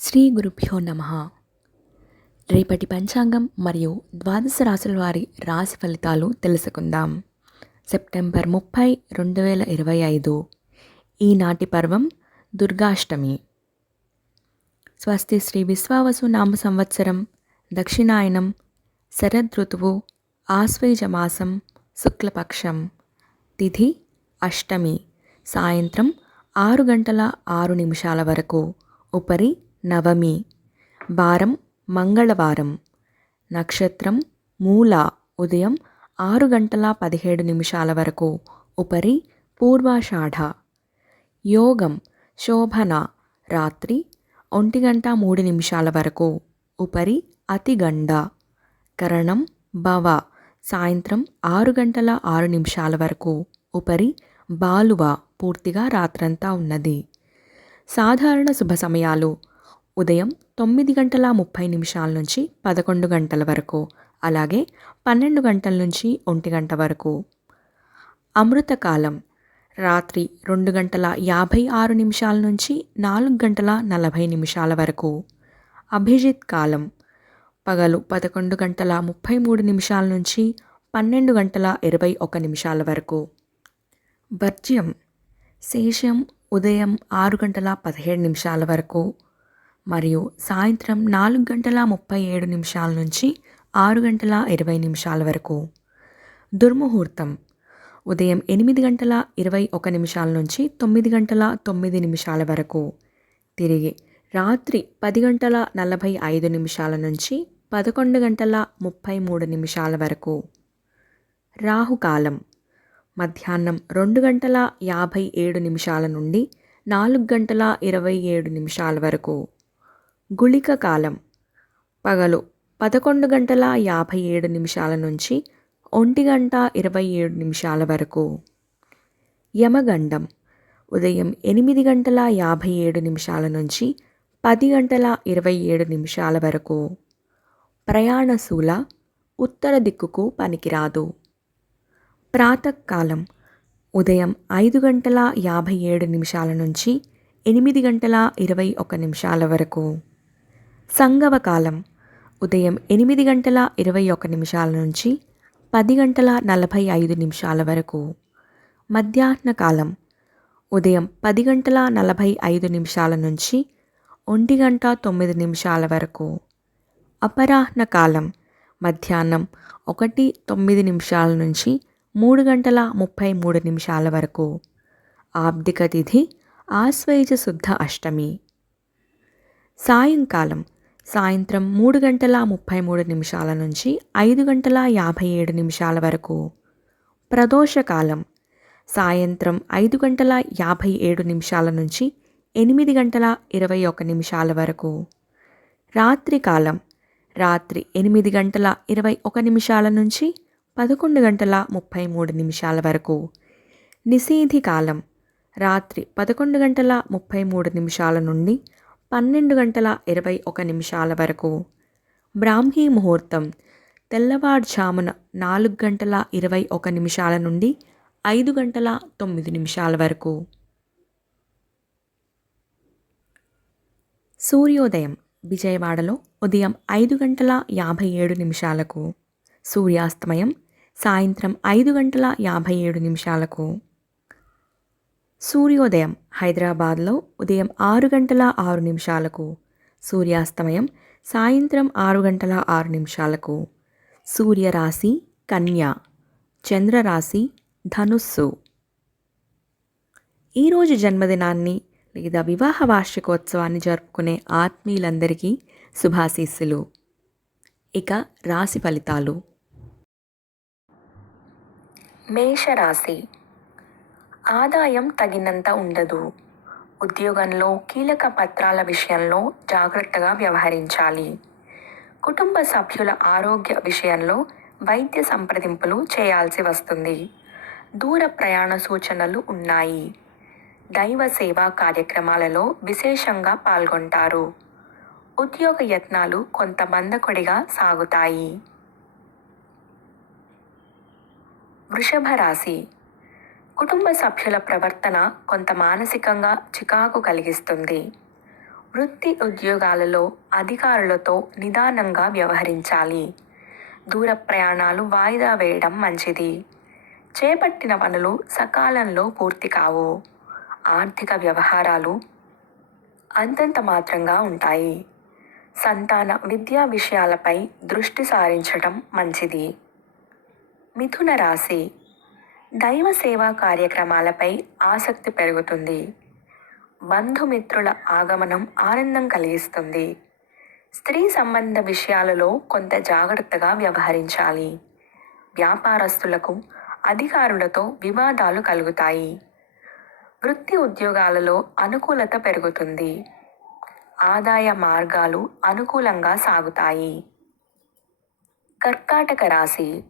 శ్రీ గురుభ్యో నమః. రేపటి పంచాంగం మరియు ద్వాదశ రాశుల వారి రాశి ఫలితాలు తెలుసుకుందాం. సెప్టెంబర్ 30, 2025. ఈనాటి పర్వం దుర్గాష్టమి. స్వస్తి శ్రీ విశ్వావసు నామ సంవత్సరం, దక్షిణాయనం, శరదృతువు, ఆశ్వయుజమాసం, శుక్లపక్షం. తిథి అష్టమి, సాయంత్రం 6 గంటల 6 నిమిషాల వరకు. ఉపరి నవమి. వారం మంగళవారం. నక్షత్రం మూల, ఉదయం 6 గంటల 17 నిమిషాల వరకు. ఉపరి పూర్వాషాఢ. యోగం శోభన, రాత్రి 1 గంట 3 నిమిషాల వరకు. ఉపరి అతిగండ. కరణం భవ, సాయంత్రం 6 గంటల 6 నిమిషాల వరకు. ఉపరి బాలువ, పూర్తిగా రాత్రంతా ఉన్నది. సాధారణ శుభ సమయాలు: ఉదయం 9 గంటల 30 నిమిషాల నుంచి 11 గంటల వరకు, అలాగే 12 గంటల నుంచి 1 గంట వరకు. అమృతకాలం: రాత్రి 2 గంటల 56 నిమిషాల నుంచి 4 గంటల 40 నిమిషాల వరకు. అభిజిత్ కాలం: పగలు 11 గంటల 33 నిమిషాల నుంచి 12 గంటల 21 నిమిషాల వరకు. వర్జ్యం: శేషం ఉదయం 6 గంటల 17 నిమిషాల వరకు మరియు సాయంత్రం 4 గంటల 37 నిమిషాల నుంచి 6 గంటల 20 నిమిషాల వరకు. దుర్ముహూర్తం: ఉదయం 8 గంటల 21 నిమిషాల నుంచి 9 గంటల 9 నిమిషాల వరకు. తిరిగి రాత్రి 10 గంటల 45 నిమిషాల నుంచి 11 గంటల 33 నిమిషాల వరకు. రాహుకాలం: మధ్యాహ్నం 2 గంటల 57 నిమిషాల నుండి 4 గంటల 27 నిమిషాల వరకు. గుళిక కాలం: పగలు 11 గంటల 57 నిమిషాల నుంచి 1 గంట 27 నిమిషాల వరకు. యమగండం: ఉదయం 8 గంటల 57 నిమిషాల నుంచి 10 గంటల 27 నిమిషాల వరకు. ప్రయాణశూల, ఉత్తర దిక్కుకు పనికిరాదు. ప్రాతకాలం: ఉదయం 5 గంటల 57 నిమిషాల నుంచి 8 గంటల 21 నిమిషాల వరకు. సంగవకాలం: ఉదయం 8 గంటల 21 నిమిషాల నుంచి 10 గంటల 45 నిమిషాల వరకు. మధ్యాహ్న కాలం: ఉదయం 10 గంటల 45 నిమిషాల నుంచి 1 గంట 9 నిమిషాల వరకు. అపరాహ్న కాలం: మధ్యాహ్నం 1:09 నుంచి 3 గంటల 33 నిమిషాల వరకు. ఆబ్దిక తిథి ఆశ్వయుజ శుద్ధ అష్టమి. సాయంకాలం: సాయంత్రం 3 గంటల 33 నిమిషాల నుంచి 5 గంటల 57 నిమిషాల వరకు. ప్రదోషకాలం: సాయంత్రం 5 గంటల 57 నిమిషాల నుంచి 8 గంటల 21 నిమిషాల వరకు. రాత్రికాలం: రాత్రి 8 గంటల 21 నిమిషాల నుంచి 11 గంటల 33 నిమిషాల వరకు. నిశీధి కాలం: రాత్రి 11 గంటల 33 నిమిషాల నుండి 12 గంటల 21 నిమిషాల వరకు. బ్రాహ్మీ ముహూర్తం: తెల్లవారుజామున 4 గంటల 21 నిమిషాల నుండి 5 గంటల 9 నిమిషాల వరకు. సూర్యోదయం: విజయవాడలో ఉదయం 5 గంటల 57 నిమిషాలకు. సూర్యాస్తమయం సాయంత్రం 5 గంటల 57 నిమిషాలకు. సూర్యోదయం హైదరాబాద్లో ఉదయం 6 గంటల 6 నిమిషాలకు. సూర్యాస్తమయం సాయంత్రం 6 గంటల 6 నిమిషాలకు. సూర్యరాశి కన్య, చంద్రరాశి ధనుస్సు. ఈరోజు జన్మదినాన్ని లేదా వివాహ వార్షికోత్సవాన్ని జరుపుకునే ఆత్మీయులందరికీ శుభాశీస్సులు. ఇక రాశి ఫలితాలు. మేషరాశి: ఆదాయం తగినంత ఉండదు. ఉద్యోగంలో కీలక పత్రాల విషయంలో జాగ్రత్తగా వ్యవహరించాలి. కుటుంబ సభ్యుల ఆరోగ్య విషయంలో వైద్య సంప్రదింపులు చేయాల్సి వస్తుంది. దూర ప్రయాణ సూచనలు ఉన్నాయి. దైవ సేవా కార్యక్రమాలలో విశేషంగా పాల్గొంటారు. ఉద్యోగ యత్నాలు కొంత మందకొడిగా సాగుతాయి. వృషభ రాశి: కుటుంబ సభ్యుల ప్రవర్తన కొంత మానసికంగా చికాకు కలిగిస్తుంది. వృత్తి ఉద్యోగాలలో అధికారులతో నిదానంగా వ్యవహరించాలి. దూర ప్రయాణాలు వాయిదా వేయడం మంచిది. చేపట్టిన పనులు సకాలంలో పూర్తి కావు. ఆర్థిక వ్యవహారాలు అంతంత మాత్రంగా ఉంటాయి. సంతాన విద్యా విషయాలపై దృష్టి సారించడం మంచిది. మిథున రాశి దైవ సేవా కార్యక్రమాలపై ఆసక్తి పెరుగుతుంది. బంధుమిత్రుల ఆగమనం ఆనందం కలిగిస్తుంది. స్త్రీ సంబంధ విషయాలలో కొంత జాగ్రత్తగా వ్యవహరించాలి. వ్యాపారస్తులకు అధికారులతో వివాదాలు కలుగుతాయి. వృత్తి ఉద్యోగాలలో అనుకూలత పెరుగుతుంది. ఆదాయ మార్గాలు అనుకూలంగా సాగుతాయి. కర్కాటక రాశి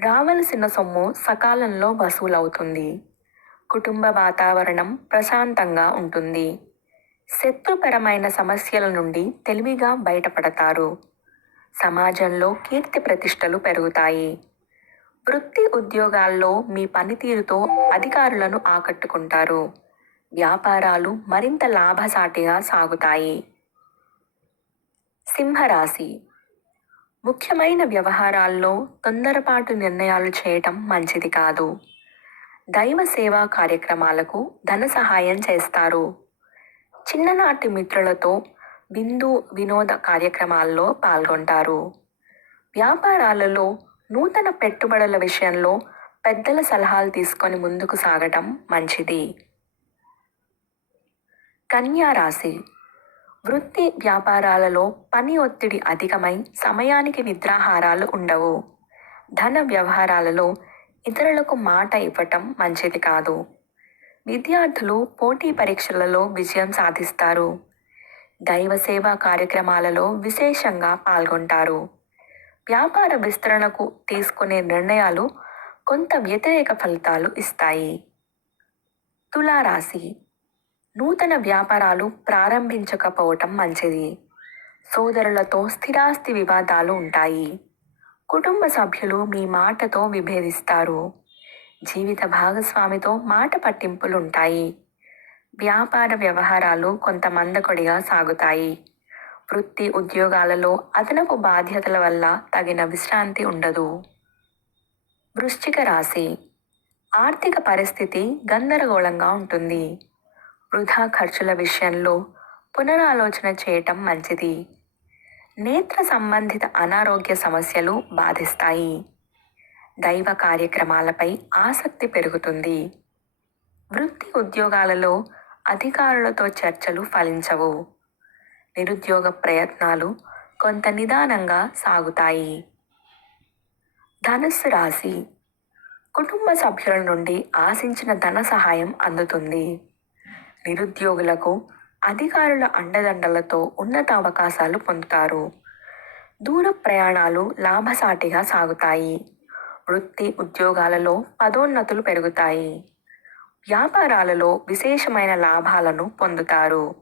రావలసిన సొమ్ము సకాలంలో వసూలవుతుంది. కుటుంబ వాతావరణం ప్రశాంతంగా ఉంటుంది. శత్రుపరమైన సమస్యల నుండి తెలివిగా బయటపడతారు. సమాజంలో కీర్తి ప్రతిష్టలు పెరుగుతాయి. వృత్తి ఉద్యోగాల్లో మీ పనితీరుతో అధికారులను ఆకట్టుకుంటారు. వ్యాపారాలు మరింత లాభసాటిగా సాగుతాయి. సింహరాశి ముఖ్యమైన వ్యవహారాల్లో తొందరపాటు నిర్ణయాలు చేయటం మంచిది కాదు. దైవ సేవా కార్యక్రమాలకు ధన సహాయం చేస్తారు. చిన్ననాటి మిత్రులతో విందు వినోద కార్యక్రమాల్లో పాల్గొంటారు. వ్యాపారాలలో నూతన పెట్టుబడుల విషయంలో పెద్దల సలహాలు తీసుకొని ముందుకు సాగటం మంచిది. కన్యా రాశి వృత్తి వ్యాపారాలలో పని ఒత్తిడి అధికమై సమయానికి నిద్రాహారాలు ఉండవు. ధన వ్యవహారాలలో ఇతరులకు మాట ఇవ్వటం మంచిది కాదు. విద్యార్థులు పోటీ పరీక్షలలో విజయం సాధిస్తారు. దైవ సేవా కార్యక్రమాలలో విశేషంగా పాల్గొంటారు. వ్యాపార విస్తరణకు తీసుకునే నిర్ణయాలు కొంత వ్యతిరేక ఫలితాలు ఇస్తాయి. తులారాశి నూతన వ్యాపారాలు ప్రారంభించకపోవటం మంచిది. సోదరులతో స్థిరాస్తి వివాదాలు ఉంటాయి. కుటుంబ సభ్యులు మీ మాటతో విభేదిస్తారు. జీవిత భాగస్వామితో మాట పట్టింపులుంటాయి. వ్యాపార వ్యవహారాలు కొంత మందకొడిగా సాగుతాయి. వృత్తి ఉద్యోగాలలో అదనపు బాధ్యతల వల్ల తగిన విశ్రాంతి ఉండదు. వృశ్చిక రాశి ఆర్థిక పరిస్థితి గందరగోళంగా ఉంటుంది. వృధా ఖర్చుల విషయంలో పునరాలోచన చేయటం మంచిది. నేత్ర సంబంధిత అనారోగ్య సమస్యలు బాధిస్తాయి. దైవ కార్యక్రమాలపై ఆసక్తి పెరుగుతుంది. వృత్తి ఉద్యోగాలలో అధికారులతో చర్చలు ఫలించవు. నిరుద్యోగ ప్రయత్నాలు కొంత నిదానంగా సాగుతాయి. ధనుస్సు రాశి కుటుంబ సభ్యుల నుండి ఆశించిన ధన సహాయం అందుతుంది. నిరుద్యోగులకు అధికారుల అండదండలతో ఉన్నత అవకాశాలు పొందుతారు. దూర ప్రయాణాలు లాభసాటిగా సాగుతాయి. వృత్తి ఉద్యోగాలలో పదోన్నతులు పెరుగుతాయి. వ్యాపారాలలో విశేషమైన లాభాలను పొందుతారు.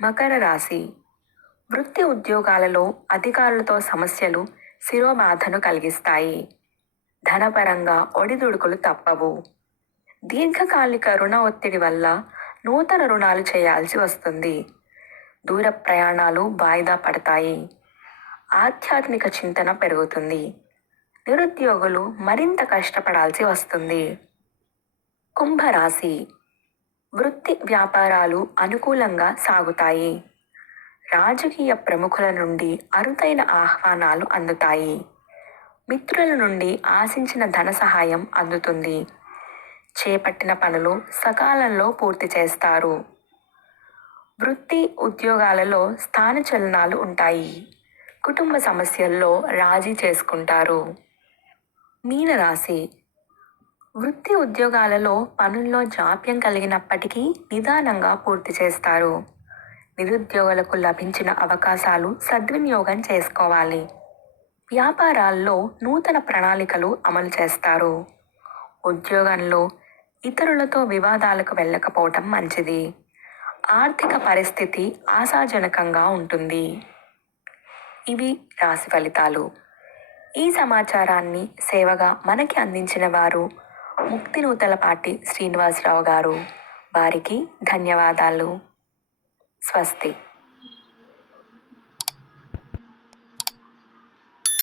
మకర రాశి వృత్తి ఉద్యోగాలలో అధికారులతో సమస్యలు శిరోబాధను కలిగిస్తాయి. ధనపరంగా ఒడిదుడుకులు తప్పవు. దీర్ఘకాలిక రుణ ఒత్తిడి వల్ల నూతన రుణాలు చేయాల్సి వస్తుంది. దూర ప్రయాణాలు వాయిదా పడతాయి. ఆధ్యాత్మిక చింతన పెరుగుతుంది. నిరుద్యోగులు మరింత కష్టపడాల్సి వస్తుంది. కుంభరాశి వృత్తి వ్యాపారాలు అనుకూలంగా సాగుతాయి. రాజకీయ ప్రముఖుల నుండి అరుదైన ఆహ్వానాలు అందుతాయి. మిత్రుల నుండి ఆశించిన ధన సహాయం అందుతుంది. చేపట్టిన పనులు సకాలంలో పూర్తి చేస్తారు. వృత్తి ఉద్యోగాలలో స్థానచలనాలు ఉంటాయి. కుటుంబ సమస్యల్లో రాజీ చేసుకుంటారు. మీనరాశి వృత్తి ఉద్యోగాలలో పనుల్లో జాప్యం కలిగినప్పటికీ నిదానంగా పూర్తి చేస్తారు. నిరుద్యోగులకు లభించిన అవకాశాలు సద్వినియోగం చేసుకోవాలి. వ్యాపారాల్లో నూతన ప్రణాళికలు అమలు చేస్తారు. ఉద్యోగంలో ఇతరులతో వివాదాలకు వెళ్ళకపోవటం మంచిది. ఆర్థిక పరిస్థితి ఆశాజనకంగా ఉంటుంది. ఇవి రాశి ఫలితాలు. ఈ సమాచారాన్ని సేవగా మనకి అందించిన వారు ముక్తినూతలపాటి శ్రీనివాసరావు గారు. వారికి ధన్యవాదాలు. స్వస్తి.